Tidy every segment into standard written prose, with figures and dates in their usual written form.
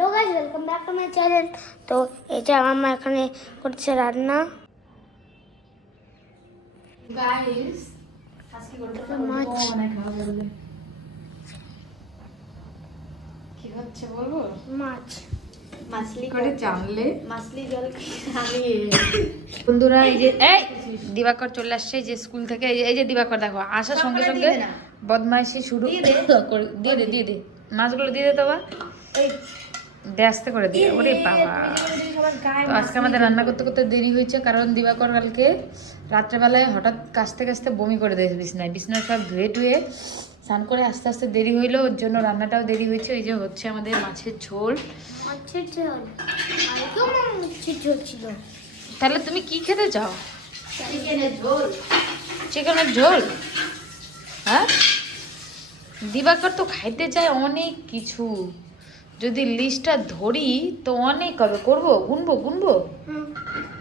Hello guys, welcome back to my channel. তো এটা আমার মা এখানে করছে রান্না। গাইস আজকে করতে মাছ খাওয়া বলবে কি হচ্ছে বলবো? মাছ মাছলি করে জানলে মাছলি জল আমি বন্ধুরা এই যে এই দিবাকর চলে আসছে যে স্কুল থেকে। এই যে দিবাকর দেখো আসার সঙ্গে সঙ্গে বদমাইশি শুরু করে দিয়ে দে মাছগুলো দিয়ে দে তো বা এই ব্যস্ত করে দিয়ে। ওরে বাবা, তো আজকে আমাদের রান্না করতে করতে দেরি হয়েছে কারণ দিবাকর কালকে রাত্রেবেলায় হঠাৎ কাশতে কাশতে বমি করে দিয়েছে বিছনায় সব ধুয়ে টুয়ে স্নান করে আস্তে আস্তে দেরি হইলো, ওর জন্য রান্নাটাও দেরি হয়েছে। এই যে হচ্ছে আমাদের মাছের ঝোল। মাছের ঝোল আর কেমন মাছের ঝোল ছিল? তাহলে তুমি কি খেতে চাও? চিকেনের ঝোল। চিকেনের ঝোল? হ্যাঁ, দিবাকর তো খাইতে চায় অনেক কিছু, যদি লিস্টটা ধরি তো অনেক হবে। করবো, গুনবো।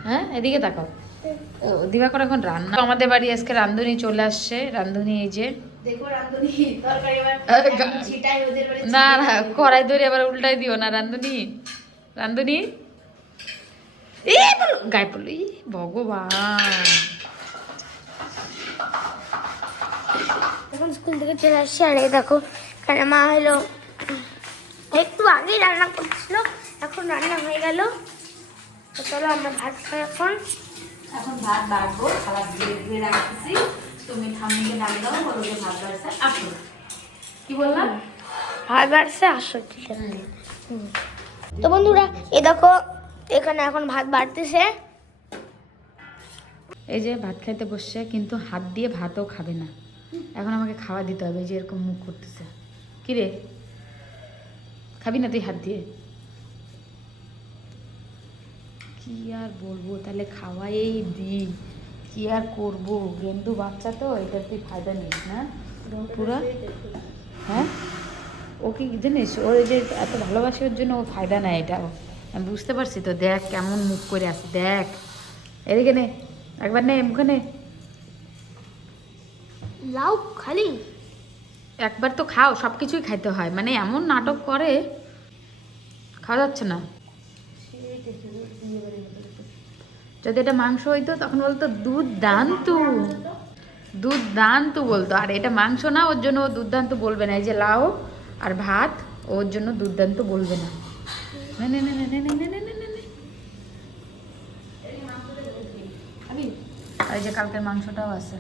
হ্যাঁ, এদিকে তাকাও। ও দিবাকর এখন রান্না, আমাদের বাড়ি আজকে রান্ধুনি চলে আসছে। রান্ধুনি এই যে দেখো রান্ধুনি তরকারি এবার ছিটাই ওদের বাড়ি। না কড়াই ধরে আবার উল্টাই দিও না। রান্ধুনি এই বলো গায়ে পড়লো। ই ভগবান, এখন স্কুল থেকে চলে আসছে। আর এই দেখো এখানে মা হলো একটু আগেই রান্না করছিল, এখন রান্না হয়ে গেল। তো চলো আমরা ভাত খাই। এখন ভাত বাড়বো, খাবার ধুয়ে রাখতেছি। তুমি ঠাম্মিকে ডাক দাও, বলো যে ভাত বাড়ছে আসো। কি বললাম? ভাত বাড়ছে আসো, ঠিক আছে। তো বন্ধুরা এই দেখো এখানে এখন ভাত বাড়তেছে। এই যে ভাত খাইতে বসছে, কিন্তু হাত দিয়ে ভাতও খাবে না। এখন আমাকে খাওয়া দিতে হবে। এই যে এরকম মুখ করতেছে। কি রে, খাবি না তুই হাত দিয়ে? কি আর বলবো, তাহলে খাওয়াই দিই, কি আর করবো। গেন্দু বাচ্চা তো, এটা তুই ফায়দা নিস না পুরা। হ্যাঁ, ও কি জানিস, ওর এই যে এত ভালোবাসি ওর জন্য ও ফায়দা নেয়। এটাও আমি বুঝতে পারছি। তো দেখ কেমন মুখ করে আছে, দেখ। এদিকে নে, একবার নে মুখে নে। লাউ খালি একবার তো খাও, সব কিছুই খাইতে হয়, মানে এমন নাটক করে খাওয়া যাচ্ছে না। যদি এটা মাংস হইতো তখন বলতো দুধদান্তু বলতো। আর এটা মাংস না, ওর জন্য ও দুধদান্তু বলবে না। এই যে লাউ আর ভাত, ওর জন্য দুধদান্তু বলবে না। নে নে নে নে নে নে নে নে নে নে। আর এই যে কালকের মাংসটাও আছে।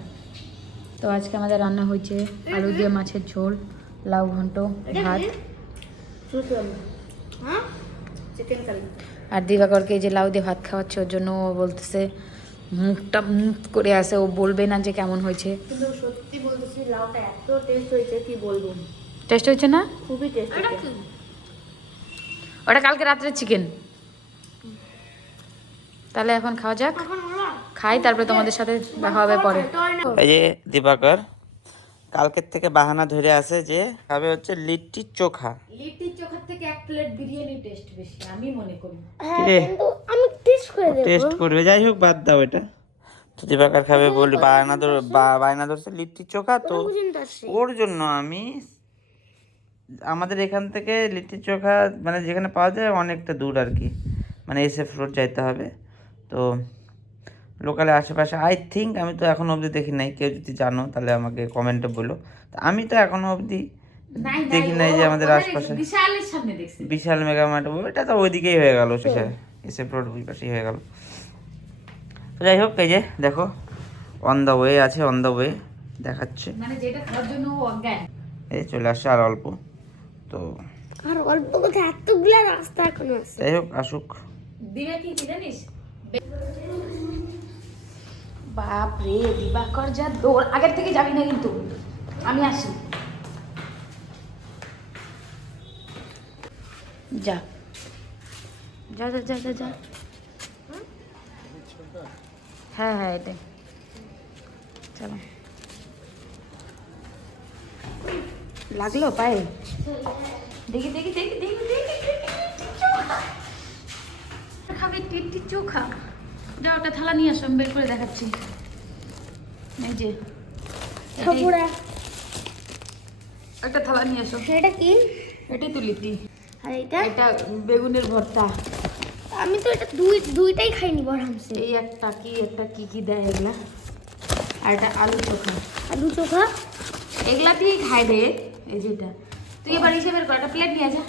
তো আজকে আমাদের রান্না হয়েছে আলু দিয়ে মাছের ঝোল, লাউ ঘন্ট, ভাত। Chicken curry. আর দিবাকরকে এই যে লাউ দিয়ে ভাত খাওয়াচ্ছে, ওর জন্য ও বলতেছে মুখটা মুখ করে আসে, ও বলবে না যে কেমন হয়েছে। কিন্তু সত্যি বলতেছি লাউটা এত টেস্ট হয়েছে কি বলবো। টেস্ট হয়েছে না? খুবই টেস্ট হয়েছে। ওটা কালকে রাত্রে চিকেন। তাহলে এখন খাওয়া যাক, খাই, তারপরে তোমাদের সাথে দেখা হবে পরে। এই যে দিবাকর কালকের থেকে বাহানা ধরে আছে যে খাবে হচ্ছে লিট্টি চোখা। লিট্টির চোখার থেকে এক প্লেট বিরিয়ানি টেস্ট বেশি আমি মনে করি। হ্যাঁ, কিন্তু আমি টেস্ট করে দেব। টেস্ট করবে, যাই হোক বাদ দাও এটা। তো দিবাকর খাবে বলি বায়না ধরছে লিট্টি চোখা। তো ওর জন্য আমি আমাদের এখান থেকে লিট্টি চোখা মানে যেখানে পাওয়া যায় অনেকটা দূর আর কি, মানে SF রোড যাইতে হবে। তো লোকালে আশেপাশে আই থিঙ্ক, আমি তো এখনো অবধি দেখি নাই, কেউ যদি জানো তাহলে আমাকে কমেন্টে বলো। তো আমি তো এখনো অবধি দেখি নাই যে আমাদের আশপাশে বিশাল মেগা মার্ট, ওইটা তো ওইদিকেই হয়ে গেল, সেটা SF রোড ওই পাশেই হয়ে গেল। তো যাই হোক, এই যে দেখো অন দ্য ওয়ে আছে, অন দ্য ওয়ে দেখাচ্ছে, মানে যেটা খাওয়ার জন্য ও অজ্ঞান। এই চলে আসছে আর অল্প। তো আর অল্প কথা এতগুলা রাস্তা এখনো আছে। যাই হোক আসুক। দিবে কি জানিস, বাপ রে দিবাকর যা দৌড়, আগের থেকে যাবি না কিন্তু, আমি আসি। যা যা যা যা যা যা। হ্যাঁ হ্যাঁ এটাই, চলো। লাগলো পায়ে, দেখি দেখি দেখি দেখি দেখি খাবে লিট্টির চোখা। যাও একটা থালা নিয়ে আসো, আমি বের করে দেখাচ্ছি। এই যে একটা থালা নিয়ে আসো। এটা কি? এটাই তো লিট্টি। আর এটা এটা বেগুনের ভর্তা। আমি তো এটা দুইটাই খাইনি বরহামসে। এই একটা কি দেয় এগুলা, আর এটা আলু চোখা। আলু চোখা এগুলা দিয়েই খাই রে। এই যেটা তুই এবার হিসেবের কর, একটা প্লেট নিয়ে যা।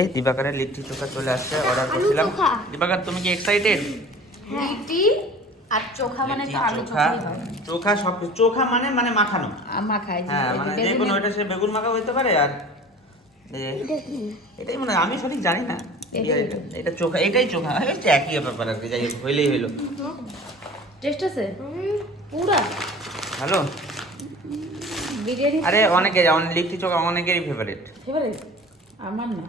এই দিবাকরের লিট্টি চোখা চলে আসছে, অর্ডার করছিলাম। চোখা। দিবাকর তুমি কি এক্সাইটেড? লিট্টি আর চোখা মানে তো আলু চোখা, চোখাই হয়। চোখা সব চোখা মানে মানে মাখানো। মাখাই যে হ্যাঁ মানে যে কোনো এটা সে বেগুন মাখা হইতে পারে। আর এটাই মনে হয়, আমি সঠিক জানি না। এটা চোখা, এটাই চোখা, এটা একই ব্যাপার আর কি। যাই হোক, হইলেই হইলো। টেস্ট আছে পুরা হ্যালো। বিরিয়ানি আরে অনেকে লিট্টি চোখা অনেকেরই ফেভারিট। ফেভারিট, আমার না।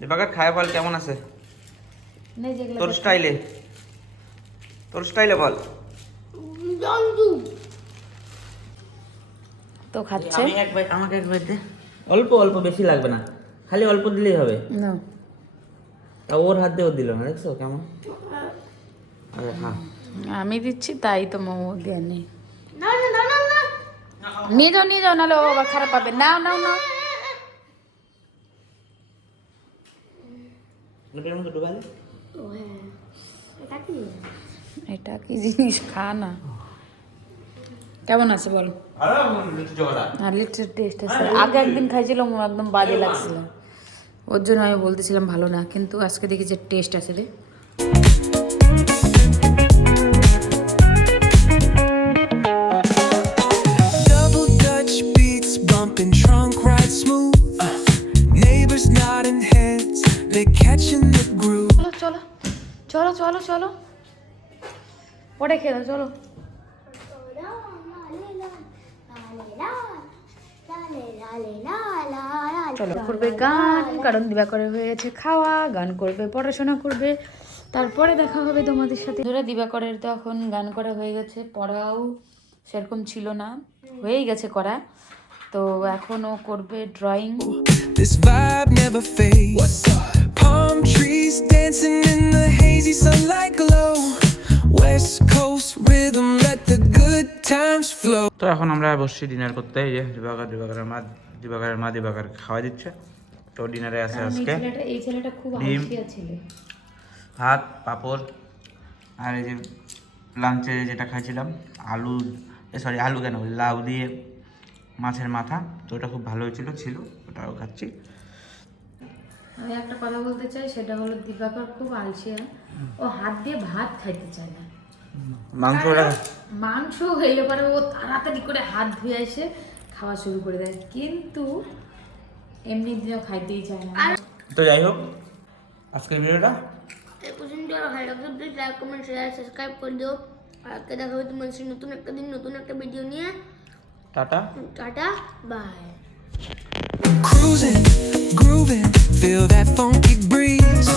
দিবাকর খায় বল কেমন আছে নেই যেগুলো তোর স্টাইলে, তোর স্টাইলে বল। তো খাচ্ছে। আমি এক বাইট, আমাকে এক বাইট দে। অল্প অল্প, বেশি লাগবে না, খালি অল্প দিলেই হবে। না তা ওর হাত দিয়ে ও দিল না, দেখছো কেমন? আরে হ্যাঁ, আমি দিচ্ছি তাই তো মোমো দিয়ে নেই। না না না না না নিয়ে যাও নাহলে ও আবার খারাপ পাবে। নাও লুটের মধ্যে ডুবালে। ও হ্যাঁ, এটা কি? এটা কি জিনিস, খা না। কেমন আছে বল? ভালো লিট্টি চোখাটা। আর লিট্টির টেস্ট আছে। আগে একদিন খাইছিলাম, একদম বাজে লাগছিল, ওর জন্য আমি বলতেছিলাম ভালো না, কিন্তু আজকে দেখি যে টেস্ট আছে রে। Double Dutch beats bumping trunk right smooth. Neighbors nodding heads, they catching the groove. চলো পরে খেলো, চলো। চলো করবে গান, কারণ দিবাকরের হয়ে গেছে খাওয়া, গান করবে, পড়াশোনা করবে, তারপরে দেখা হবে তোমাদের সাথে। ধরে দিবাকরের তো এখন গান করা হয়ে গেছে, পড়াও সেরকম ছিল না, হয়েই গেছে করা। তো এখন ও করবে drawing. This vibe never fades. Palm trees dancing in the hazy sunlight glow. West Coast rhythm, let the good times flow. তো এখন আমরা বসছি ডিনার করতে। এই যে দিবাকরের মা দিবাকর খাওয়া দিচ্ছে। তো ডিনারে আছে আজকে এই ছেলেটা খুব ডিম, আলসিয়া ছিল। ভাত, পাঁপড়, আর এই যে লাঞ্চে যেটা খাইছিলাম আলু কেন, লাউ দিয়ে মাছের মাথা। তো ওটা খুব ভালো হয়েছিল, ওটাও খাচ্ছি। আমি একটা কথা বলতে চাই, সেটা হলো দিবাকর খুব আলসিয়া, ও হাত দিয়ে ভাত খাইতে চায় না। মাংস হইলে পরে ও তাড়াতাড়ি করে হাত ধুয়ে এসে খাওয়া শুরু করে দেয়, কিন্তু এমনি দিনেও খাইতেই চায় না। তো যাই হোক, আজকের ভিডিওটা এই পর্যন্ত। ভালো লাগলে please like comment share subscribe করে দিও। আর আজকে দেখা হবে তোমার সাথে নতুন একটা দিন, নতুন একটা ভিডিও নিয়ে। Tata. Tata, bye. Cruising, grooving, feel that funky breeze.